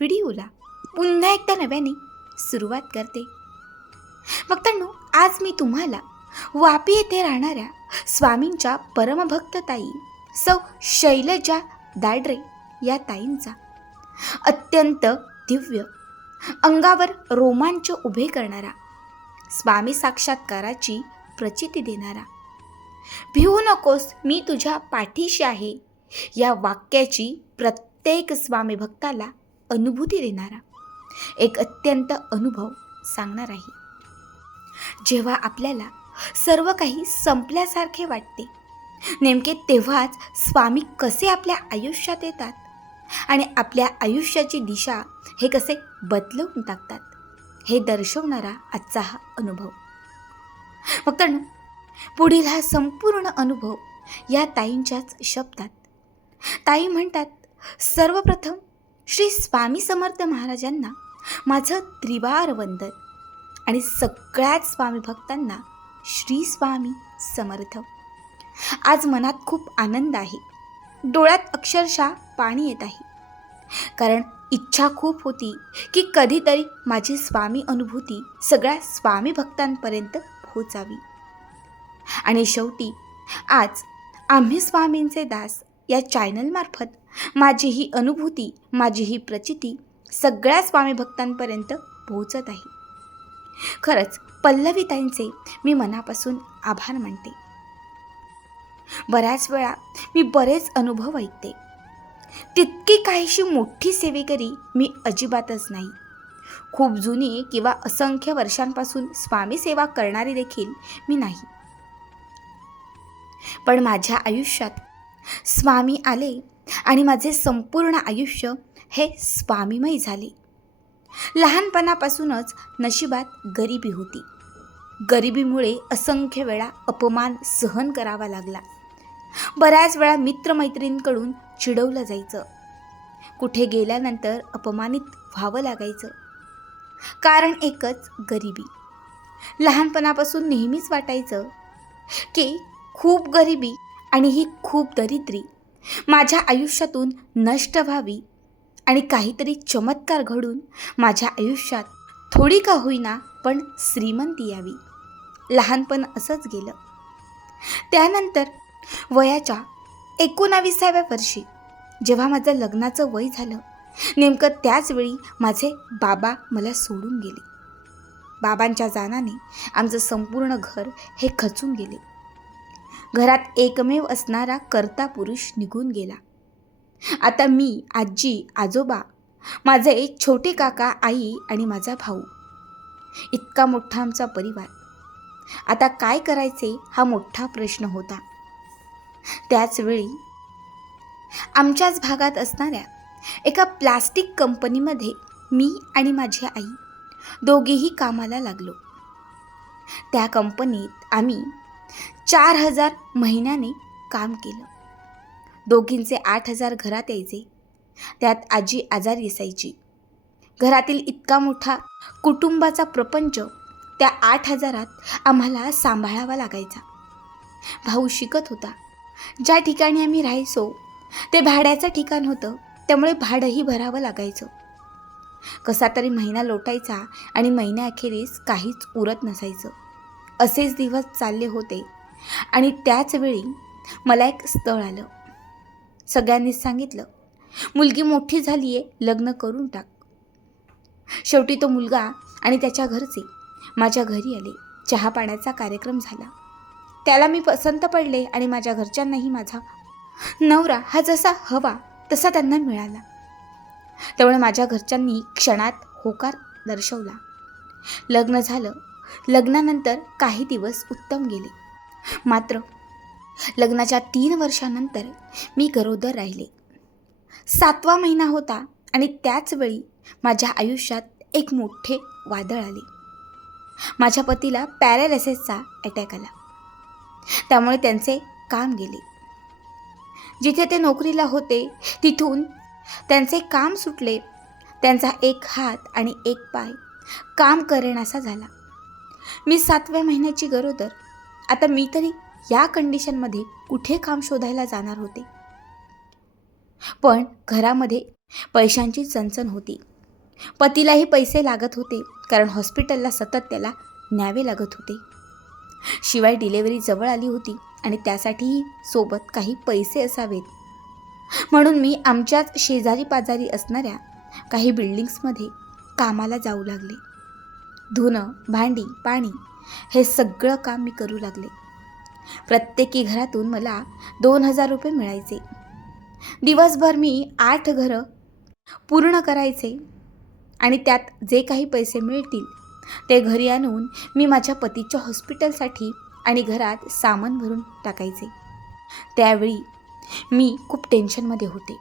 व्हिडिओला पुन्हा एकदा नव्याने सुरुवात करते. भक्तांनो आज मी तुम्हाला वापी येथे राहणाऱ्या स्वामींच्या परमभक्त ताई सौ शैलजा दाडरे या ताईंचा अत्यंत दिव्य अंगावर रोमांच उभे करणारा स्वामी साक्षात्काराची प्रचिती देणारा भिवू नकोस मी तुझ्या पाठीशी आहे या वाक्याची प्रत्येक स्वामी भक्ताला अनुभूती देणारा. एक अत्यंत अनुभव सांगणार आहे. जेव्हा आपल्याला सर्व काही संपल्यासारखे वाटते नेमके तेव्हाच स्वामी कसे आपल्या आयुष्यात येतात आणि आपल्या आयुष्याची दिशा हे कसे बदलवून टाकतात हे दर्शवणारा आजचा हा अनुभव. फक्त पुढील हा संपूर्ण अनुभव या ताईंच्याच शब्दात. ताई म्हणतात सर्वप्रथम श्री स्वामी समर्थ महाराजांना माझं त्रिवार वंदन आणि सगळ्याच स्वामी भक्तांना श्री स्वामी समर्थ. आज मनात खूप आनंद आहे. डोळ्यात अक्षरशः पाणी येत आहे. कारण इच्छा खूप होती की कधीतरी माझी स्वामी अनुभूती सगळ्या स्वामी भक्तांपर्यंत पोहोचावी. आणि शेवटी आज आम्ही स्वामींचे दास या चॅनलमार्फत माझी ही अनुभूती माझी ही प्रचिती सगळ्या स्वामी भक्तांपर्यंत पोहोचत आहे. खरंच पल्लवीताईंचे मी मनापासून आभार मानते. बऱ्याच वेळा मी बरेच अनुभव ऐकते. तितकी काहीशी मोठी सेवेकरी मी अजिबातच नाही. खूप जुनी किंवा असंख्य वर्षांपासून स्वामी सेवा करणारी देखील मी नाही. पण माझ्या आयुष्यात स्वामी आले आणि माझे संपूर्ण आयुष्य हे स्वामीमय झाले. लहानपणापासूनच नशिबात गरिबी होती. गरिबीमुळे असंख्य वेळा अपमान सहन करावा लागला. बऱ्याच वेळा मित्रमैत्रींकडून चिडवलं जायचं. कुठे गेल्यानंतर अपमानित व्हावं लागायचं. कारण एकच गरिबी. लहानपणापासून नेहमीच वाटायचं की खूप गरिबी आणि ही खूप दरिद्री. माझ्या आयुष्यातून नष्ट व्हावी आणि काहीतरी चमत्कार घडून माझ्या आयुष्यात थोडी का होईना पण श्रीमंती यावी. लहानपण असंच गेलं. त्यानंतर वयाच्या एकोणाविसाव्या वर्षी जेव्हा माझं लग्नाचं वय झालं नेमकं त्याचवेळी माझे बाबा मला सोडून गेले. बाबांच्या जाण्याने आमचं संपूर्ण घर हे खचून गेले. घरात एकमेव असणारा कर्ता पुरुष निघून गेला. आता मी आजी आजोबा माझे छोटे काका आई आणि माझा भाऊ. इतका मोठा आमचा परिवार. आता काय करायचे हा मोठा प्रश्न होता. त्याचवेळी आमच्याच भागात असणाऱ्या एका प्लास्टिक कंपनीमध्ये मी आणि माझी आई दोघेही कामाला लागलो. त्या कंपनीत आम्ही चार हजार महिन्याने काम केलं. दोघींचे आठ हजार घरात यायचे. त्यात आजी आजार दिसायची घरातील इतका मोठा कुटुंबाचा प्रपंच त्या आठ हजारात आम्हाला सांभाळावा लागायचा. भाऊ शिकत होता. ज्या ठिकाणी आम्ही राहायचो ते भाड्याचं ठिकाण होतं. त्यामुळे भाडंही भरावं लागायचं. कसा तरी महिना लोटायचा आणि महिन्याअखेरीस काहीच उरत नसायचं. असेच दिवस चालले होते. आणि त्याचवेळी मला एक स्थळ आलं. सगळ्यांनीच सांगितलं मुलगी मोठी झाली आहे लग्न करून टाक. शेवटी तो मुलगा आणि त्याच्या घरचे माझ्या घरी आले. चहा पाण्याचा कार्यक्रम झाला. त्याला मी पसंत पडले आणि माझ्या घरच्यांनाही माझा नवरा हा जसा हवा तसा त्यांना मिळाला. त्यामुळे माझ्या घरच्यांनी क्षणात होकार दर्शवला. लग्न झालं. लग्नानंतर काही दिवस उत्तम गेले. मात्र लग्नाच्या तीन वर्षानंतर मी गरोदर राहिले. सातवा महिना होता आणि त्याचवेळी माझ्या आयुष्यात एक मोठे वादळ आले. माझ्या पतीला पॅरालिसिसचा अटॅक आला. त्यामुळे त्यांचे काम गेले. जिथे ते नोकरीला होते तिथून त्यांचे काम सुटले. त्यांचा एक हात आणि एक पाय काम करण्याचा झाला. मी सातव्या महिन्याची गरोदर. आता मी तरी या कंडिशनमध्ये कुठे काम शोधायला जाणार होते? पण घरामध्ये पैशांची चणचण होती. पतीलाही पैसे लागत होते कारण हॉस्पिटलला सतत त्याला न्यावे लागत होते. शिवाय डिलेवरी जवळ आली होती आणि त्यासाठीही सोबत काही पैसे असावेत. म्हणून मी आमच्याच शेजारी पाजारी असणाऱ्या काही बिल्डिंग्समध्ये कामाला जाऊ लागले. धुणं भांडी पाणी हे सगळं काम मी करू लागले. प्रत्येकी घरातून मला दोन हजार रुपये मिळायचे. दिवसभर मी आठ घरं पूर्ण करायचे आणि त्यात जे काही पैसे मिळतील ते घरी आणून मी माझ्या पतीच्या हॉस्पिटलसाठी आणि घरात सामान भरून टाकायचे. त्यावेळी मी खूप टेन्शनमध्ये होते.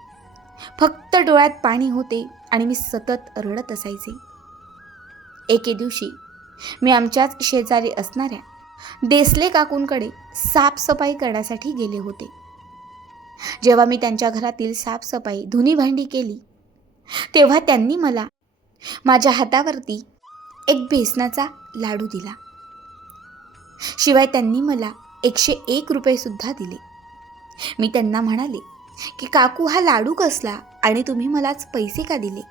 फक्त डोळ्यात पाणी होते आणि मी सतत रडत असायचे. एके दिवशी मी आमच्याच शेजारी असणाऱ्या देसले काकूंकडे साफसफाई करण्यासाठी गेले होते. जेव्हा मी त्यांच्या घरातील साफसफाई धुनी भांडी केली तेव्हा त्यांनी मला माझ्या हातावरती एक बेसनाचा लाडू दिला. शिवाय त्यांनी मला एकशे एक रुपयेसुद्धा दिले. मी त्यांना म्हणाले की काकू हा लाडू कसला आणि तुम्ही मलाच पैसे का दिले?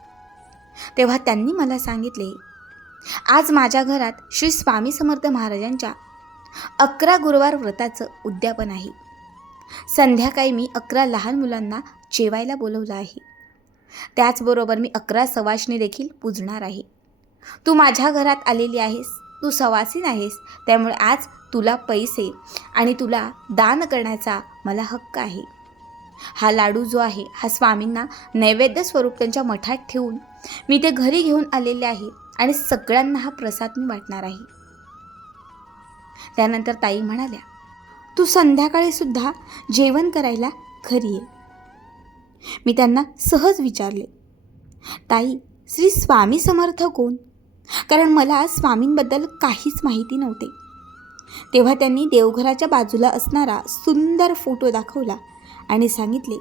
तेव्हा त्यांनी मला सांगितले आज माझ्या घरात श्री स्वामी समर्थ महाराजांच्या अकरा गुरुवार व्रताचं उद्यापन आहे. संध्याकाळी मी अकरा लहान मुलांना जेवायला बोलवलं आहे. त्याचबरोबर मी अकरा सवाशणी देखील पूजणार आहे. तू माझ्या घरात आलेली आहेस तू सवासीन आहेस त्यामुळे आज तुला पैसे आणि तुला दान करण्याचा मला हक्क आहे. हा लाडू जो आहे हा स्वामींना नैवेद्य स्वरूप त्यांच्या मठात ठेवून मी ते घरी घेऊन आलेले आहे आणि सगळ्यांना हा प्रसाद मी वाटणार आहे. त्यानंतर ताई म्हणाल्या तू संध्याकाळी सुद्धा जेवण करायला घरी ये. मी त्यांना सहज विचारले ताई श्री स्वामी समर्थ कोण? कारण मला स्वामींबद्दल काहीच माहिती नव्हते. तेव्हा त्यांनी देवघराच्या बाजूला असणारा सुंदर फोटो दाखवला आणि सांगितले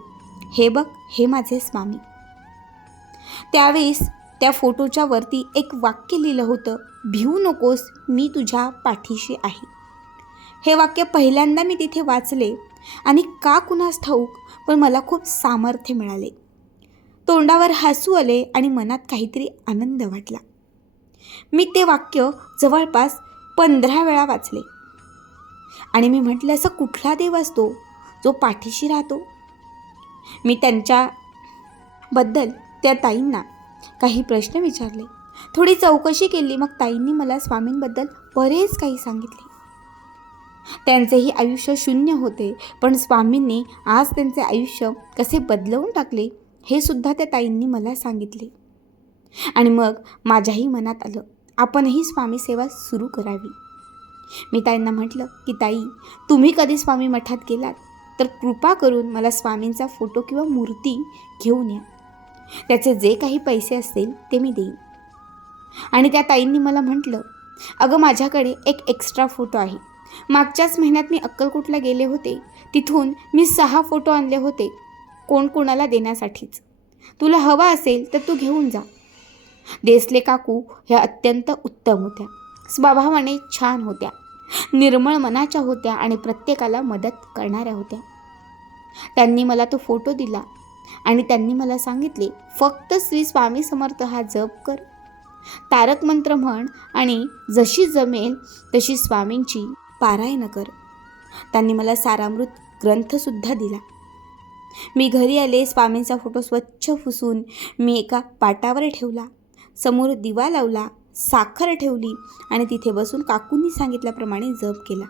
हे बघ हे माझे स्वामी. त्यावेळेस त्या फोटोच्या वरती एक वाक्य लिहिलं होतं भिवू नकोस मी तुझ्या पाठीशी आहे. हे वाक्य पहिल्यांदा मी तिथे वाचले आणि का कुणास ठाऊक पण मला खूप सामर्थ्य मिळाले. तोंडावर हसू आले आणि मनात काहीतरी आनंद वाटला. मी ते वाक्य जवळपास पंधरा वेळा वाचले. आणि मी म्हटलं असं कुठला देव असतो जो पाठीशी राहतो. मी त्यांच्याबद्दल त्या ताईंना काही प्रश्न विचारले. थोडी चौकशी केली मग ताईंनी मला स्वामींबद्दल बरेच काही सांगितले. त्यांचेही आयुष्य शून्य होते पण स्वामींनी आज त्यांचे आयुष्य कसे बदलवून टाकले हे सुद्धा त्या ताईंनी मला सांगितले. आणि मग माझ्याही मनात आलं आपणही स्वामी सेवा सुरू करावी. मी ताईंना म्हटलं की ताई तुम्ही कधी स्वामी मठात गेलात? तर कृपा करून मला स्वामींचा फोटो किंवा मूर्ती घेऊन या. त्याचे जे काही पैसे असतील ते मी देईन. आणि त्या ताईंनी मला म्हटलं अगं माझ्याकडे एक एक्स्ट्रा फोटो आहे. मागच्याच महिन्यात मी अक्कलकोटला गेले होते. तिथून मी सहा फोटो आणले होते कोण कोणाला देण्यासाठीच. तुला हवा असेल तर तू घेऊन जा. देसले काकू ह्या अत्यंत उत्तम होत्या. स्वभावाने छान होत्या. निर्मळ मनाच्या होत्या आणि प्रत्येकाला मदत करणाऱ्या होत्या. त्यांनी मला तो फोटो दिला आणि त्यांनी मला सांगितले फक्त श्री स्वामी समर्थ हा जप कर. तारक मंत्र म्हण आणि जशी जमेल तशी स्वामींची पारायण कर. त्यांनी मला सारामृत ग्रंथसुद्धा दिला. मी घरी आले स्वामींचा फोटो स्वच्छ पुसून मी एका पाटावर ठेवला समोर दिवा लावला साखर ठेवली आणि तिथे बसून काकूंनी सांगितल्याप्रमाणे जप केला.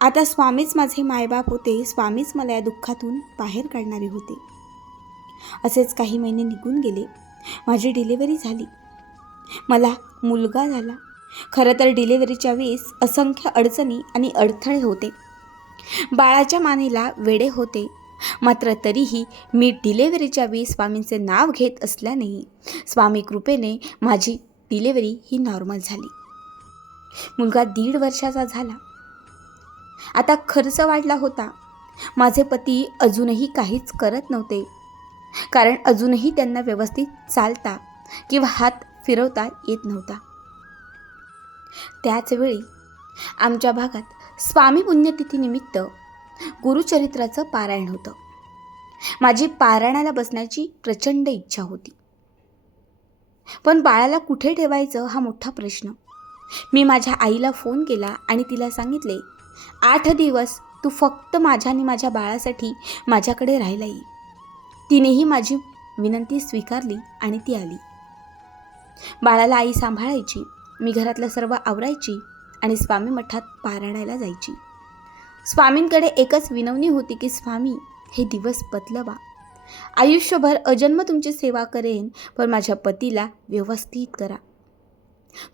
आता स्वामीच माझे मायबाप होते स्वामीच मला या दुःखातून बाहेर काढणारे होते. असेच काही महिने निघून गेले. माझी डिलिव्हरी झाली. मला मुलगा झाला. खरं तर डिलिव्हरीच्या वेळेस असंख्य अडचणी आणि अडथळे होते. बाळाच्या मानेला वेडे होते. मात्र तरीही मी डिलेवरीच्या वेळी स्वामींचे नाव घेत असल्यानेही स्वामी कृपेने माझी डिलेवरी ही नॉर्मल झाली. मुलगा दीड वर्षाचा झाला. आता खर्च वाढला होता. माझे पती अजूनही काहीच करत नव्हते. कारण अजूनही त्यांना व्यवस्थित चालता किंवा हात फिरवता येत नव्हता. त्याचवेळी आमच्या भागात स्वामी पुण्यतिथीनिमित्त गुरुचरित्राचं पारायण होतं. माझी पारायणाला बसण्याची प्रचंड इच्छा होती. पण बाळाला कुठे ठेवायचं हा मोठा प्रश्न. मी माझ्या आईला फोन केला आणि तिला सांगितले आठ दिवस तू फक्त माझ्या आणि माझ्या बाळासाठी माझ्याकडे राहायला ये तिनेही माझी विनंती स्वीकारली आणि ती आली. बाळाला आई सांभाळायची मी घरातलं सर्व आवरायची आणि स्वामी मठात पारणायला जायची. स्वामींकडे एकच विनवणी होती की स्वामी हे दिवस बदलवा. आयुष्यभर अजन्म तुमची सेवा करेन पण माझ्या पतीला व्यवस्थित करा.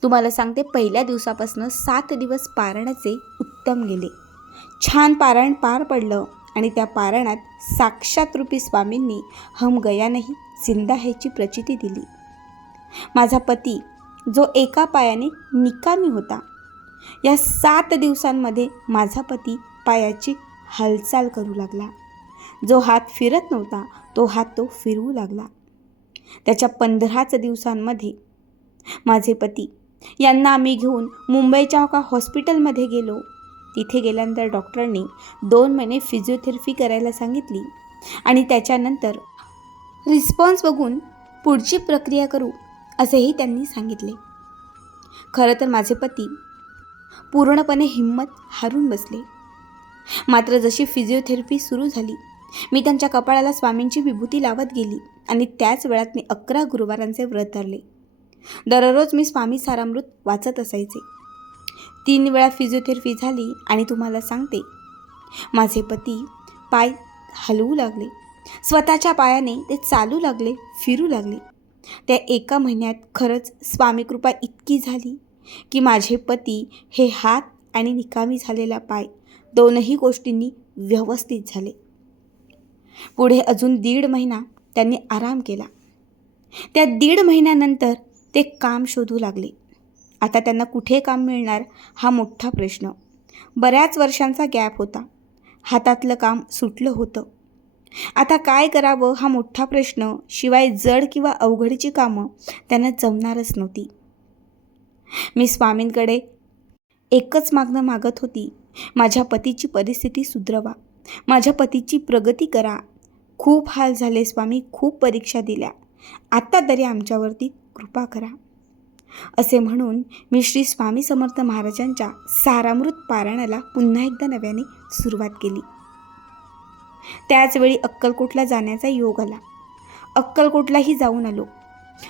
तुम्हाला सांगते पहिल्या दिवसापासून सात दिवस पारणाचे उत्तम गेले. छान पारायण पार पडलं आणि त्या पारायणात साक्षात रूपी स्वामींनी हम गया नाही जिंदा ह्याची प्रचिती दिली. माझा पती जो एका पायाने निकामी होता या सात दिवसांमध्ये माझा पती पायाची हालचाल करू लागला. जो हात फिरत नव्हता तो हात तो फिरवू लागला. त्याच्या पंधराच दिवसांमध्ये माझे पती यांना आम्ही घेऊन मुंबईच्या का हॉस्पिटलमध्ये गेलो. तिथे गेल्यानंतर डॉक्टरांनी दोन महिने फिजिओथेरपी करायला सांगितली आणि त्याच्यानंतर रिस्पॉन्स बघून पुढची प्रक्रिया करू असेही त्यांनी सांगितले. खरं तर माझे पती पूर्णपणे हिंमत हारून बसले. मात्र जशी फिजिओथेरपी सुरू झाली मी त्यांच्या कपाळाला स्वामींची विभूती लावत गेली आणि त्याच वेळात मी अकरा गुरुवारांचे व्रत धरले. दररोज मी स्वामी सारामृत वाचत असायचे. तीन वेळा फिजिओथेरपी झाली आणि तुम्हाला सांगते माझे पती पाय हलवू लागले. स्वतःच्या पायाने ते चालू लागले फिरू लागले. त्या एका महिन्यात खरंच स्वामी कृपा इतकी झाली की माझे पती हे हात आणि निकामी झालेला पाय दोनही गोष्टींनी व्यवस्थित झाले. पुढे अजून दीड महिना त्यांनी आराम केला. त्या दीड महिन्यानंतर ते काम शोधू लागले. आता त्यांना कुठे काम मिळणार हा मोठा प्रश्न. बऱ्याच वर्षांचा गॅप होता. हातातलं काम सुटलं होतं. आता काय करावं हा मोठा प्रश्न शिवाय जड किंवा अवघडची कामं त्यांना जमणारच नव्हती. मी स्वामींकडे एकच मागणं मागत होती. माझ्या पतीची परिस्थिती सुधरवा. माझ्या पतीची प्रगती करा. खूप हाल झाले स्वामी खूप परीक्षा दिल्या. आत्ता तरी आमच्यावरती कृपा करा. असे म्हणून मी श्री स्वामी समर्थ महाराजांच्या सारामृत पारायणाला पुन्हा एकदा नव्याने सुरुवात केली. त्याचवेळी अक्कलकोटला जाण्याचा योग आला. अक्कलकोटलाही जाऊन आलो.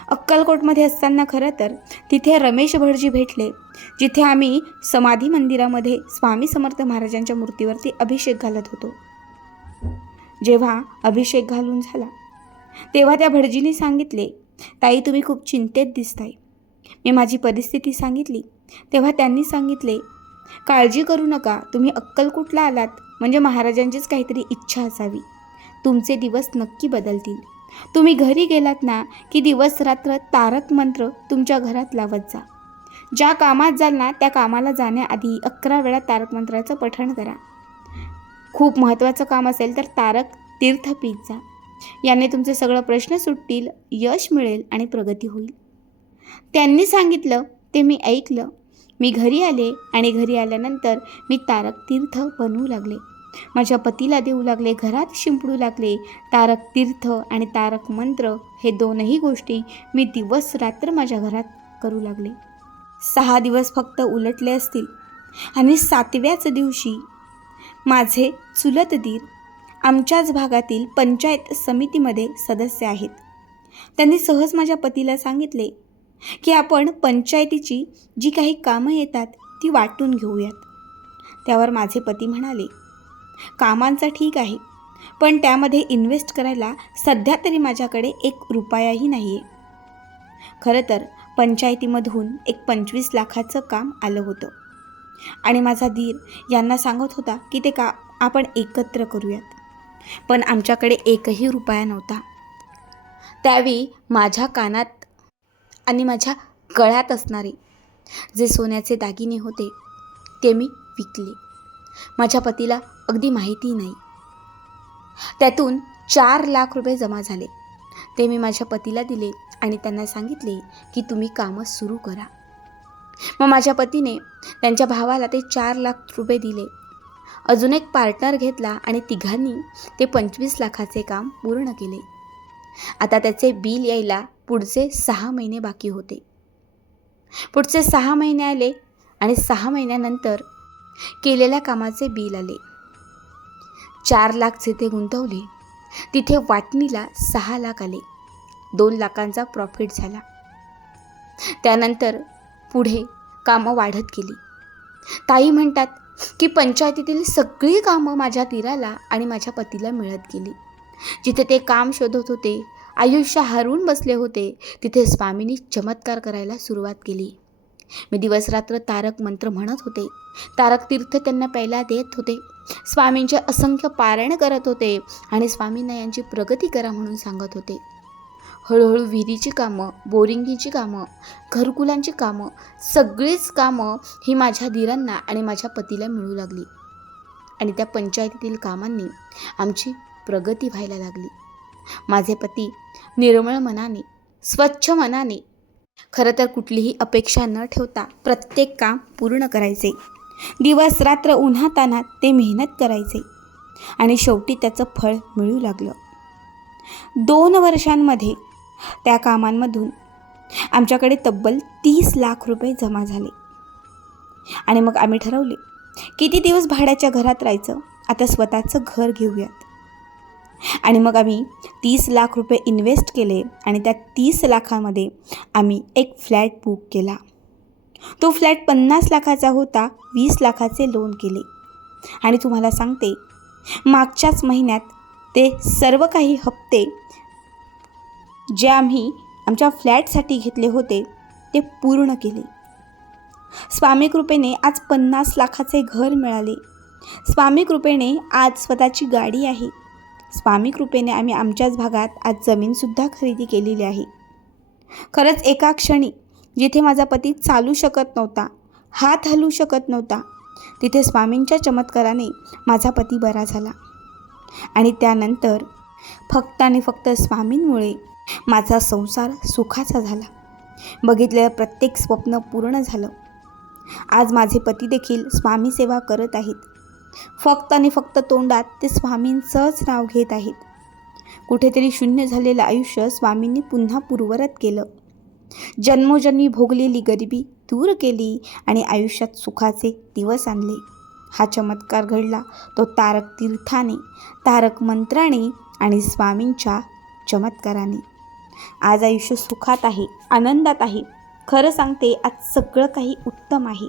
अक्कलकोटमध्ये असताना खरं तर तिथे रमेश भटजी भेटले जिथे आम्ही समाधी मंदिरामध्ये स्वामी समर्थ महाराजांच्या मूर्तीवरती अभिषेक घालत होतो. जेव्हा अभिषेक घालून झाला तेव्हा त्या भटजींनी सांगितले ताई तुम्ही खूप चिंतेत दिसताय. मी माझी परिस्थिती सांगितली तेव्हा त्यांनी सांगितले काळजी करू नका तुम्ही अक्कलकोटला आलात? म्हणजे महाराजांचीच काहीतरी इच्छा असावी. तुमचे दिवस नक्की बदलतील. तुम्ही घरी गेलात ना की दिवस रात्र तारक मंत्र तुमच्या घरात लावत जा. ज्या कामात जाल ना त्या कामाला जाण्याआधी अकरा वेळा तारक मंत्राचं पठण करा. खूप महत्त्वाचं काम असेल तर तारक तीर्थ पिझ्झा याने तुमचे सगळं प्रश्न सुटतील यश मिळेल आणि प्रगती होईल. त्यांनी सांगितलं ते मी ऐकलं. मी घरी आले आणि घरी आल्यानंतर मी तारक तीर्थ बनवू लागले. माझ्या पतीला देऊ लागले घरात शिंपडू लागले. तारक तीर्थ आणि तारक मंत्र हे दोनही गोष्टी मी दिवस रात्र माझ्या घरात करू लागले. सहा दिवस फक्त उलटले असतील आणि सातव्याच दिवशी माझे चुलत दीर आमच्याच भागातील पंचायत समितीमध्ये सदस्य आहेत. त्यांनी सहज माझ्या पतीला सांगितले की आपण पंचायतीची जी काही कामं येतात ती वाटून घेऊयात. त्यावर माझे पती म्हणाले कामांचं ठीक आहे पण त्यामध्ये इन्व्हेस्ट करायला सध्या तरी माझ्याकडे एक रुपयाही नाही आहे खरं तर पंचायतीमधून एक पंचवीस लाखाचं काम आलं होतं. आणि माझा धीर यांना सांगत होता की ते का आपण एकत्र करूयात. पण आमच्याकडे एकही रुपया नव्हता. त्यावेळी माझ्या कानात आणि माझ्या गळ्यात असणारे जे सोन्याचे दागिने होते ते मी विकले. माझ्या पतीला अगदी माहिती नाही. त्यातून चार लाख रुपये जमा झाले. ते मी माझ्या पतीला दिले आणि त्यांना सांगितले की तुम्ही कामं सुरू करा. मग माझ्या पतीने त्यांच्या भावाला ते चार लाख रुपये दिले. अजून एक पार्टनर घेतला आणि तिघांनी ते पंचवीस लाखाचे काम पूर्ण केले. आता त्याचे बिल यायला पुढचे सहा महिने बाकी होते. पुढचे सहा महिने आले आणि सहा महिन्यानंतर केलेल्या कामाचे बिल आले. चार लाख जिथे गुंतवले तिथे वाटणीला सहा लाख आले. दोन लाखांचा प्रॉफिट झाला. त्यानंतर पुढे कामं वाढत गेली. ताई म्हणतात की पंचायतीतील सगळी कामं माझ्या तीराला आणि माझ्या पतीला मिळत गेली. जिथे ते काम शोधत होते आयुष्य हारून बसले होते तिथे स्वामींनी चमत्कार करायला सुरुवात केली. मी दिवसरात्र तारक मंत्र म्हणत होते. तारक तीर्थ त्यांना पहिला देत होते. स्वामींचे असंख्य पारायण करत होते आणि स्वामींना यांची प्रगती करा म्हणून सांगत होते. हळूहळू विहिरीची कामं बोरिंगीची कामं घरकुलांची कामं सगळीच कामं ही माझ्या धीरांना आणि माझ्या पतीला मिळू लागली. आणि त्या पंचायतीतील कामांनी आमची प्रगती व्हायला लागली. माझे पती निर्मळ मनाने स्वच्छ मनाने खरं तर कुठलीही अपेक्षा न ठेवता प्रत्येक काम पूर्ण करायचे. दिवस रात्र उन्हातान्हात ते मेहनत करायचे. आणि शेवटी त्याचं फळ मिळू लागलं. दोन वर्षांमध्ये त्या कामांमधून आमच्याकडे तब्बल तीस लाख रुपये जमा झाले. आणि मग आम्ही ठरवले किती दिवस भाड्याच्या घरात राहायचं? आता स्वतःचं घर घेऊयात. आणि मग आम्ही तीस लाख रुपये इन्व्हेस्ट केले आणि त्या तीस लाखामध्ये आम्ही एक फ्लॅट बुक केला. तो फ्लॅट पन्नास लाखाचा होता वीस लाखाचे लोन केले. आणि तुम्हाला सांगते मागच्याच महिन्यात ते सर्व काही हप्ते जे आम्ही आमच्या फ्लॅटसाठी घेतले होते ते पूर्ण केले. स्वामी कृपेने आज पन्नास लाखाचे घर मिळाले. स्वामी कृपेने आज स्वतःची गाडी आहे. स्वामी कृपेने आम्ही आमच्याच भागात आज जमीनसुद्धा खरेदी केलेली आहे. खरंच एका क्षणी जिथे माझा पती चालू शकत नव्हता हात हलवू शकत नव्हता तिथे स्वामींच्या चमत्काराने माझा पती बरा झाला. आणि त्यानंतर फक्त आणि फक्त स्वामींमुळे माझा संसार सुखाचा झाला. बघितलेलं प्रत्येक स्वप्न पूर्ण झालं. आज माझे पती देखील स्वामी सेवा करत आहेत. फक्त आणि फक्त तोंडात ते स्वामींचंच नाव घेत आहेत. कुठेतरी शून्य झालेलं आयुष्य स्वामींनी पुन्हा पूर्वरत केलं. जन्मोजन्मी भोगलेली गरिबी दूर केली आणि आयुष्यात सुखाचे दिवस आणले. हा चमत्कार घडला तो तारक तीर्थाने तारक मंत्राने आणि स्वामींच्या चमत्काराने. आज आयुष्य सुखात आहे आनंदात आहे. खरं सांगते आज सगळं काही उत्तम आहे.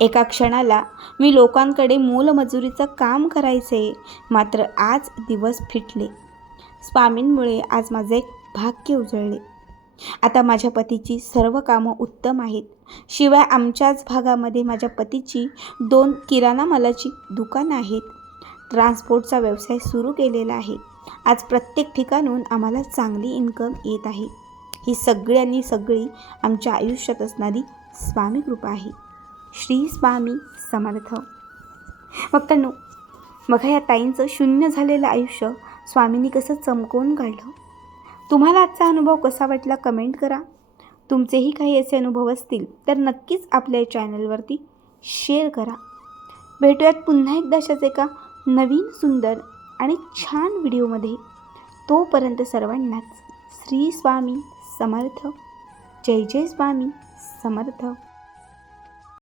एका क्षणाला मी लोकांकडे मोलमजुरीचं काम करायचे मात्र आज दिवस फिटले. स्वामींमुळे आज माझे भाग्य उजळले. आता माझ्या पतीची सर्व कामं उत्तम आहेत. शिवाय आमच्याच भागामध्ये माझ्या पतीची दोन किराणा मालाची दुकानं आहेत. ट्रान्सपोर्टचा व्यवसाय सुरू केलेला आहे. आज प्रत्येक ठिकाणून आम्हाला चांगली इन्कम येत आहे. ही सगळ्यांनी सगळी आमच्या आयुष्यात असणारी स्वामी कृपा आहे. श्री स्वामी समर्थ. भक्तांनो बघा या ताईंचं शून्य झालेलं आयुष्य स्वामींनी कसं चमकवून काढलं. तुम्हाला आजचा अनुभव कसा वाटला कमेंट करा. तुमचेही काही असे अनुभव असतील तर नक्कीच आपल्या चॅनलवरती शेअर करा. भेटूयात पुन्हा एकदा अशाच एका नवीन सुंदर आणि छान व्हिडिओमध्ये तोपर्यंत सर्वांनाच श्री स्वामी समर्थ. जय जय स्वामी समर्थ.